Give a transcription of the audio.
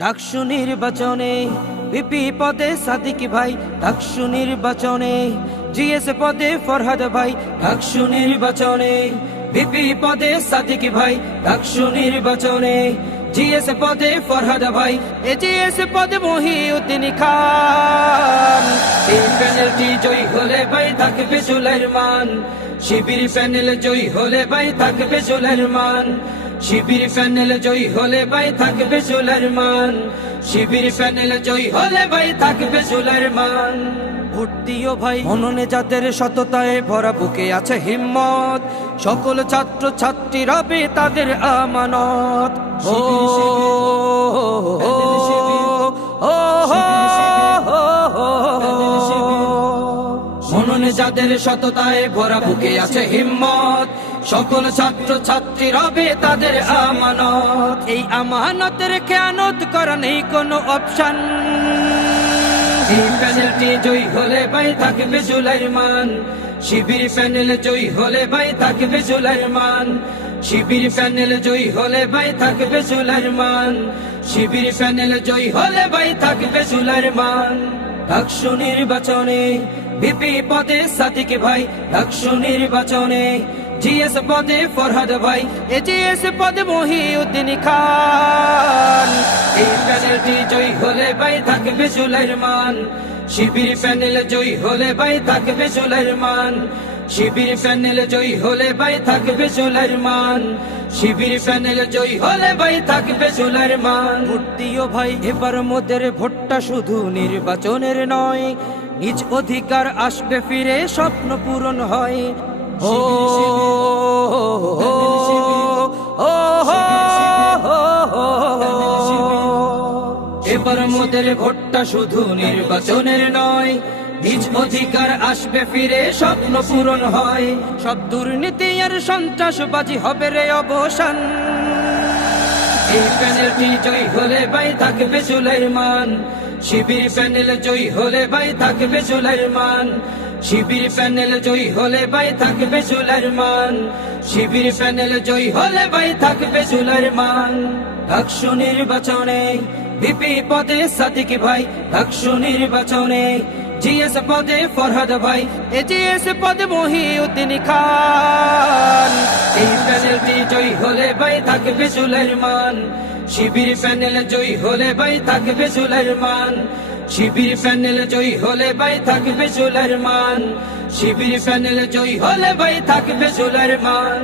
ডাকসু নির্বাচনে ভিপি পদে সাদিক ভাই, ডাকসু নির্বাচনে জিএস পদে ফরহাদ ভাই, ডাকসু নির্বাচনে ভিপি পদে সাদিক ভাই, ডাকসু নির্বাচনে জিএস পদে ফরহাদ ভাই, জিএস পদে মহিউদ্দিন খান। এই প্যানেলটি জয়ী হলে ভাই থাকবে সুলাইমান, শিবির প্যানেল জয়ী হলে ভাই থাকবে সুলাইমান, শিবির প্যানেল জয়ী হলে ভাই থাকবে সুলাইমান, শিবির প্যানেল জয়ী হলে ভাই থাকবে সুলাইমান। ভোট দিও ভাই মননে যাদের সততায় ভরা, বুকে আছে হিম্মত, সকল ছাত্র ছাত্রী রবে তাদের আমানত। মননে যাদের সততায় ভরা, বুকে আছে হিম্মত, সকল ছাত্র ছাত্রী রবে তাদের আমানত। এই আমানতের খেয়ানত করা নেই কোনো অপশন। এই প্যানেলটি জয়ী হলে ভাই থাকবে সুলাইমান, শিবির প্যানেল জয়ী হলে ভাই থাকবে সুলাইমান, শিবির প্যানেল জয়ী হলে ভাই থাকবে সুলাইমান, শিবির প্যানেল জয়ী হলে ভাই থাকবে সুলাইমান। ডাকসু নির্বাচনে ভিপি পদে সাদিক ভাই, ডাকসু নির্বাচনে জিএস পদে ফরহাদ ভাই, জিএস পদে মহিউদ্দিন খান। এই প্যানেলটি জয়ী হলে ভাই থাকবে সুলাইমান, শিবির প্যানেল জয়ী হলে ভাই থাকবে সুলাইমান, শিবির প্যানেল জয়ী হলে ভাই থাকবে সুলাইমান, শিবির প্যানেল জয়ী হলে ভাই থাকবে সুলাইমান। ভোট দিও ভাই এবার মোদের ভোটটা শুধু নির্বাচনের নয়, নিজ অধিকার আসবে ফিরে, স্বপ্ন পূরণ হয়। এবার মোদের ভোটটা শুধু নির্বাচনের নয়, নিজ অধিকার আসবে ফিরে, স্বপ্ন পূরণ হয়। সব দুর্নীতি আর সন্ত্রাসবাজি হবে রে অবসান। এই প্যানেলটি জয়ী হলে ভাই থাকবে সুলাইমান, শিবির প্যানেল জয়ী হলে ভাই থাকবে সুলাইমান, শিবির প্যানেল জয়ী হলে ভাই থাকবে সুলাইমান, শিবির প্যানেল জয়ী হলে ভাই থাকবে সুলাইমান। ডাকসু নির্বাচনে ভিপি পদে সাদিক ভাই, ডাকসু নির্বাচনে জিএস পদে ফরহাদ ভাই, জিএস পদে মহিউদ্দিন খান। এই প্যানেলটি জয়ী হলে ভাই থাকবে সুলাইমান, শিবির প্যানেল জয়ী হলে ভাই থাকবে সুলাইমান, শিবির প্যানেল জয়ী হলে ভাই থাকবে সুলাইমান, শিবির প্যানেল জয়ী হলে ভাই থাকবে সুলাইমান।